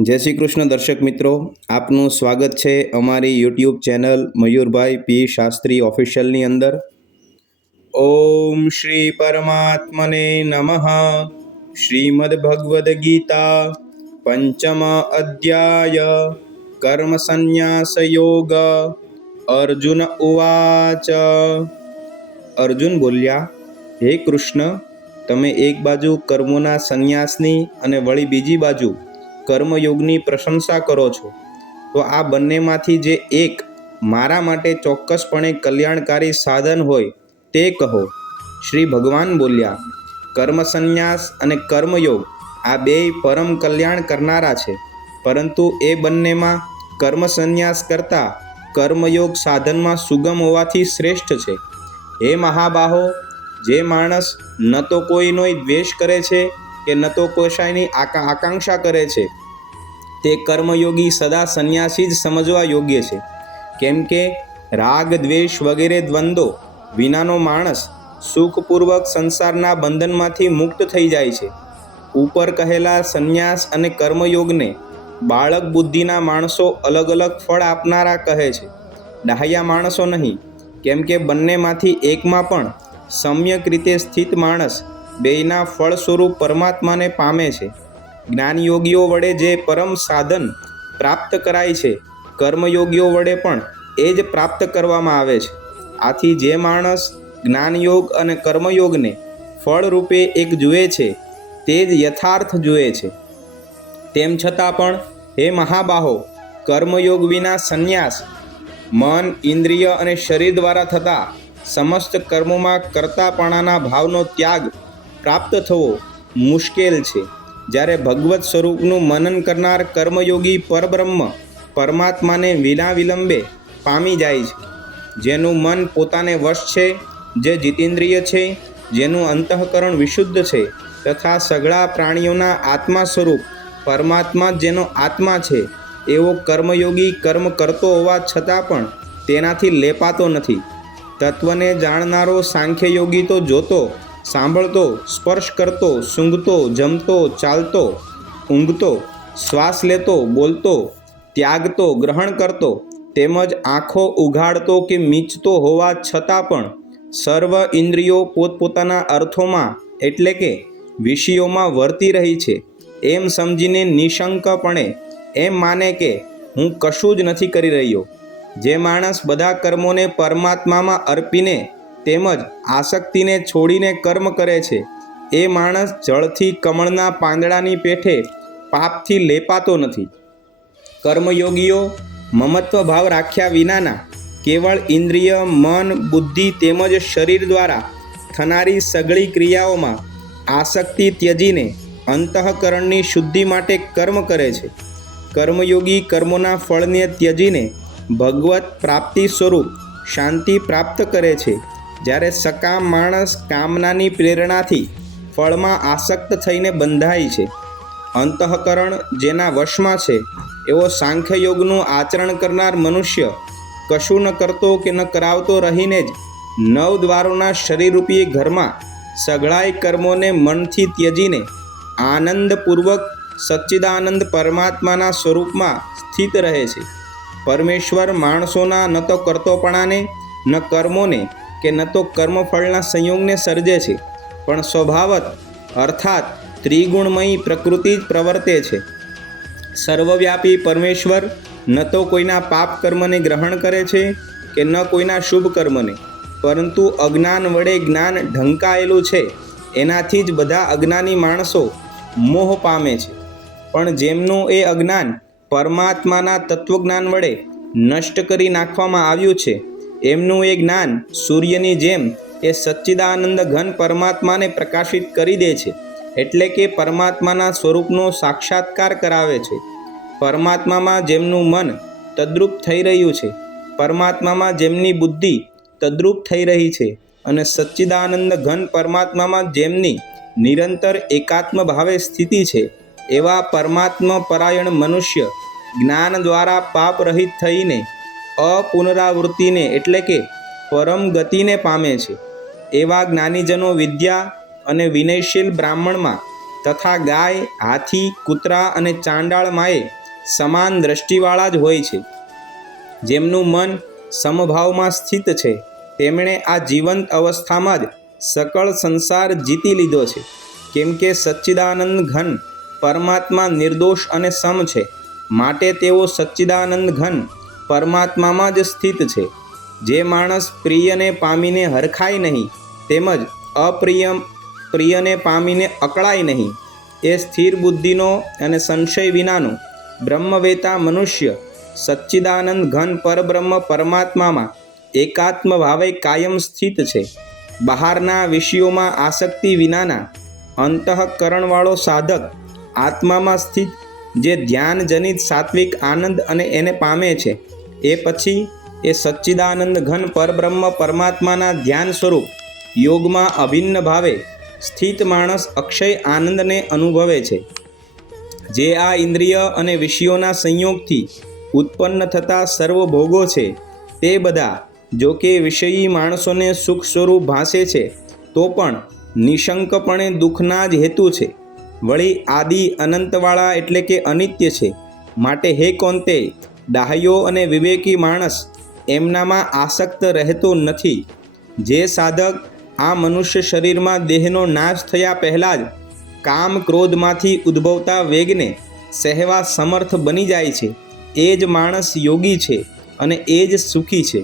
જય શ્રી કૃષ્ણ દર્શક મિત્રો, આપનું સ્વાગત છે અમારી યુટ્યુબ ચેનલ મયુરભાઈ પી શાસ્ત્રી ઓફિશિયલની અંદર. ઓમ શ્રી પરમાત્મને નમઃ. શ્રીમદ ભગવદ્ ગીતા પંચમ અધ્યાય કર્મ સંન્યાસ યોગ. અર્જુન ઉવાચ. અર્જુન બોલ્યા, હે કૃષ્ણ, તમે એક બાજુ કર્મોના સંન્યાસની અને વળી બીજી બાજુ કર્મયોગની પ્રશંસા કરો છો, તો આ બંનેમાંથી જે એક મારા માટે ચોક્કસપણે કલ્યાણકારી સાધન હોય તે કહો. શ્રી ભગવાન બોલ્યા, કર્મ સંન્યાસ અને કર્મયોગ આ બેય પરમ કલ્યાણ કરનારા છે, પરંતુ એ બંનેમાં કર્મ સંન્યાસ કરતાં કર્મયોગ સાધનમાં સુગમ હોવાથી શ્રેષ્ઠ છે. હે મહાબાહો, જે માણસ ન તો કોઈનો દ્વેષ કરે છે કે ન તો કશાયની આકાંક્ષા કરે છે, તે કર્મયોગી સદા સંન્યાસી જ સમજવા યોગ્ય છે. કેમ કે રાગ દ્વેષ વગેરે દ્વંદ્વો વિનાનો માણસ સુખપૂર્વક સંસારના બંધનમાંથી મુક્ત થઈ જાય છે. ઉપર કહેલા સંન્યાસ અને કર્મયોગને બાળક બુદ્ધિના માણસો અલગ અલગ ફળ આપનારા કહે છે, ડાહ્યા માણસો નહીં. કેમ કે બંનેમાંથી એકમાં પણ સમ્યક રીતે સ્થિત માણસ બેયના ફળ સ્વરૂપ પરમાત્માને પામે છે. જ્ઞાનયોગીઓ વડે જે પરમ સાધન પ્રાપ્ત કરાય છે, કર્મયોગીઓ વડે પણ એ જ પ્રાપ્ત કરવામાં આવે છે. આથી જે માણસ જ્ઞાનયોગ અને કર્મયોગને ફળરૂપે એક જુએ છે, તે જ યથાર્થ જુએ છે. તેમ છતાં પણ હે મહાબાહો, કર્મયોગ વિના સંન્યાસ, મન, ઇન્દ્રિય અને શરીર દ્વારા થતા સમસ્ત કર્મોમાં કર્તાપણાના ભાવનો ત્યાગ પ્રાપ્ત થવો મુશ્કેલ છે. જ્યારે ભગવત સ્વરૂપનું મનન કરનાર કર્મયોગી પરબ્રહ્મ પરમાત્માને વિના વિલંબે પામી જાય છે. જેનું મન પોતાને વશ છે, જે જીતેન્દ્રિય છે, જેનું અંતઃકરણ વિશુદ્ધ છે, તથા સઘળા પ્રાણીઓના આત્મા સ્વરૂપ પરમાત્મા જેનો આત્મા છે, એવો કર્મયોગી કર્મ કરતો હોવા છતાં પણ તેનાથી લેપાતો નથી. તત્વને જાણનારો સાંખ્યયોગી તો જોતો, સાંભળતો, સ્પર્શ કરતો, સૂંઘતો, જમતો, ચાલતો, ઊંઘતો, શ્વાસ લેતો, બોલતો, ત્યાગતો, ગ્રહણ કરતો, તેમજ આંખો ઉઘાડતો કે મીચતો હોવા છતાં પણ સર્વ ઇન્દ્રિયો પોતપોતાના અર્થોમાં એટલે કે વિષયોમાં વર્તી રહી છે, એમ સમજીને નિશંકપણે એમ માને કે હું કશું જ નથી કરી રહ્યો. જે માણસ બધા કર્મોને પરમાત્મામાં અર્પીને તેમજ આસક્તિને છોડીને કર્મ કરે છે, એ માણસ જળથી કમળના પાંદડાની પેઠે પાપથી લેપાતો નથી. કર્મયોગીઓ મમત્વ ભાવ રાખ્યા વિનાના કેવળ ઇન્દ્રિય, મન, બુદ્ધિ તેમજ શરીર દ્વારા થનારી સઘળી ક્રિયાઓમાં આસક્તિ ત્યજીને અંતઃકરણની શુદ્ધિ માટે કર્મ કરે છે. કર્મયોગી કર્મોના ફળને ત્યજીને ભગવત પ્રાપ્તિ સ્વરૂપ શાંતિ પ્રાપ્ત કરે છે. જ્યારે સકામ માણસ કામનાની પ્રેરણાથી ફળમાં આસક્ત થઈને બંધાય છે. અંતઃકરણ જેના વશમાં છે, એવો સાંખ્યયોગનું આચરણ કરનાર મનુષ્ય કશું ન કરતો કે ન કરાવતો રહીને જ 9 દ્વારોના શરીરરૂપી ઘરમાં સઘળાય કર્મોને મનથી ત્યજીને આનંદપૂર્વક સચ્ચિદાનંદ પરમાત્માના સ્વરૂપમાં સ્થિત રહે છે. પરમેશ્વર માણસોના ન તો કર્તોપણાને, ન કર્મોને કે ન તો કર્મફળના સંયોગને સર્જે છે, પણ સ્વભાવત અર્થાત ત્રિગુણમયી પ્રકૃતિ જ પ્રવર્તે છે. સર્વવ્યાપી પરમેશ્વર ન તો કોઈના પાપ કર્મને ગ્રહણ કરે છે કે ન કોઈના શુભ કર્મને, પરંતુ અજ્ઞાન વડે જ્ઞાન ઢંકાયેલું છે, એનાથી જ બધા અજ્ઞાની માણસો મોહ પામે છે. પણ જેમનું એ અજ્ઞાન પરમાત્માના તત્વજ્ઞાન વડે નષ્ટ કરી નાખવામાં આવ્યું છે, એમનું એ જ્ઞાન સૂર્યની જેમ એ સચ્ચિદાનંદ ઘન પરમાત્માને પ્રકાશિત કરી દે છે, એટલે કે પરમાત્માના સ્વરૂપનો સાક્ષાત્કાર કરાવે છે. પરમાત્મામાં જેમનું મન તદ્રુપ થઈ રહ્યું છે, પરમાત્મામાં જેમની બુદ્ધિ તદ્રુપ થઈ રહી છે, અને સચ્ચિદાનંદ ઘન પરમાત્મામાં જેમની નિરંતર એકાત્મ ભાવે સ્થિતિ છે, એવા પરમાત્મા પરાયણ મનુષ્ય જ્ઞાન દ્વારા પાપ રહિત થઈને અપુનરાવૃત્તિને એટલે કે પરમ ગતિને પામે છે. એવા જ્ઞાનીજનો વિદ્યા અને વિનયશીલ બ્રાહ્મણમાં તથા ગાય, હાથી, કૂતરા અને ચાંડાળ માએ સમાન દ્રષ્ટિવાળા જ હોય છે. જેમનું મન સમભાવમાં સ્થિત છે તેમણે આ જીવંત અવસ્થામાં જ સકળ સંસાર જીતી લીધો છે. કેમ કે સચ્ચિદાનંદ ઘન પરમાત્મા નિર્દોષ અને સમ છે, માટે તેઓ સચ્ચિદાનંદ ઘન પરમાત્મામાં જ સ્થિત છે. જે માણસ પ્રિયને પામીને હરખાય નહીં તેમજ પ્રિયને પામીને અકળાય નહીં, એ સ્થિર બુદ્ધિનો અને સંશય વિનાનો બ્રહ્મવેતા મનુષ્ય સચ્ચિદાનંદ ઘન પરબ્રહ્મ પરમાત્મામાં એકાત્મ ભાવે કાયમ સ્થિત છે. બહારના વિષયોમાં આસક્તિ વિનાના અંતઃકરણવાળો સાધક આત્મામાં સ્થિત જે ધ્યાનજનિત સાત્વિક આનંદ અને એને પામે છે, એ પછી એ સચ્ચિદાનંદ ઘન પરબ્રહ્મ પરમાત્માના ધ્યાન સ્વરૂપ યોગમાં અભિન્ન ભાવે સ્થિત માણસ અક્ષય આનંદને અનુભવે છે. જે આ ઇન્દ્રિય અને વિષયોના સંયોગથી ઉત્પન્ન થતા સર્વ ભોગો છે તે બધા જો કે વિષયી માણસોને સુખ સ્વરૂપ ભાસે છે તો પણ નિશંકપણે દુઃખના જ હેતુ છે. વળી આદિ અનંતવાળા એટલે કે અનિત્ય છે. માટે હે કૌંતેય, ડાહ્યો અને વિવેકી માણસ એમનામાં આસક્ત રહેતો નથી. જે સાધક આ મનુષ્ય શરીરમાં દેહનો નાશ થયા પહેલાં જ કામ ક્રોધમાંથી ઉદ્ભવતા વેગને સહેવા સમર્થ બની જાય છે, એ જ માણસ યોગી છે અને એ જ સુખી છે.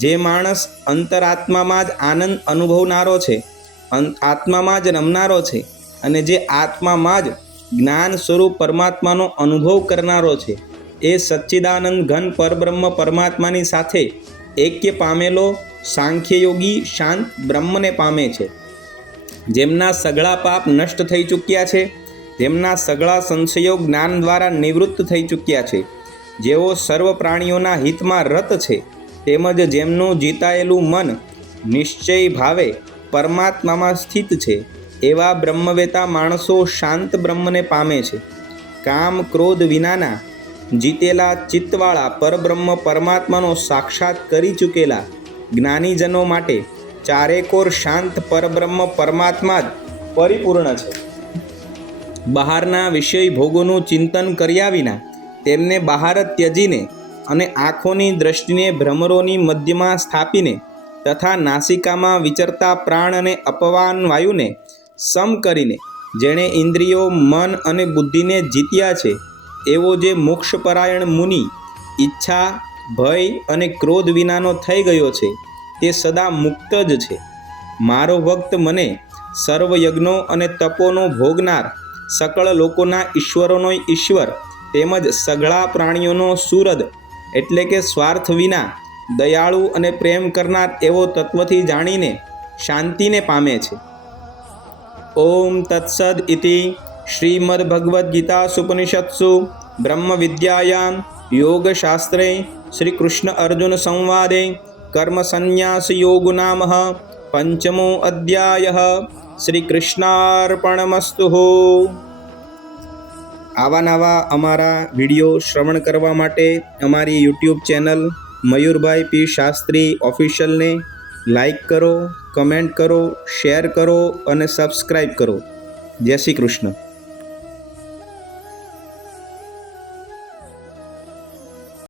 જે માણસ અંતરાત્મામાં જ આનંદ અનુભવનારો છે, આત્મામાં જ રમનારો છે અને જે આત્મામાં જ જ્ઞાન સ્વરૂપ પરમાત્માનો અનુભવ કરનારો છે, એ સચ્ચિદાનંદ ઘન પરબ્રહ્મ પરમાત્માની સાથે એક્ય પામેલો સાંખ્યયોગી શાંત બ્રહ્મને પામે છે. જેમના સઘળા પાપ નષ્ટ થઈ ચૂક્યા છે, જેમના સઘળા સંશયો જ્ઞાન દ્વારા નિવૃત્ત થઈ ચૂક્યા છે, જેઓ સર્વ પ્રાણીઓના હિતમાં રત છે, તેમજ જેમનું જીતાયેલું મન નિશ્ચય ભાવે પરમાત્મામાં સ્થિત છે, એવા બ્રહ્મવેતા માણસો શાંત બ્રહ્મને પામે છે. કામ ક્રોધ વિનાના જીતેલા ચિત્તવાળા પરબ્રહ્મ પરમાત્માનો સાક્ષાત કરી ચૂકેલા જ્ઞાનીજનો માટે ચારેકોર શાંત પરબ્રહ્મ પરમાત્મા જ પરિપૂર્ણ છે. બહારના વિષય ભોગોનું ચિંતન કર્યા વિના તેમને બહાર ત્યજીને અને આંખોની દ્રષ્ટિને ભ્રમરોની મધ્યમાં સ્થાપીને તથા નાસિકામાં વિચરતા પ્રાણ અને અપવાન વાયુને સમ કરીને જેણે ઇન્દ્રિયો, મન અને બુદ્ધિને જીત્યા છે, એવો જે મોક્ષપરાયણ મુનિ ઈચ્છા, ભય અને ક્રોધ વિનાનો થઈ ગયો છે, તે સદા મુક્ત જ છે. મારો ભક્ત મને સર્વ યજ્ઞો અને તપોનો ભોગનાર, સકળ લોકોના ઈશ્વરોનો ઈશ્વર તેમજ સઘળા પ્રાણીઓનો સુરદ એટલે કે સ્વાર્થ વિના દયાળુ અને પ્રેમ કરનાર એવો તત્વથી જાણીને શાંતિને પામે છે. ઓમ તત્સદ ઇતિ શ્રીમદ્ ભગવદ્ ગીતાસુપનિષત્સુ બ્રહ્મ વિદ્યાયામ યોગશાસ્ત્રે શ્રી કૃષ્ણ અર્જુન સંવાદે કર્મ સંન્યાસ યોગ નામ પંચમો અધ્યાય. શ્રી કૃષ્ણાર્પણમસ્તુ. આવા નવા અમારા વિડીયો શ્રવણ કરવા માટે અમારી યુટ્યુબ ચેનલ મયુરભાઈ પી શાસ્ત્રી ઓફિશિયલને લાઈક કરો, કમેન્ટ કરો, શેર કરો અને સબસ્ક્રાઈબ કરો. જય શ્રી કૃષ્ણ.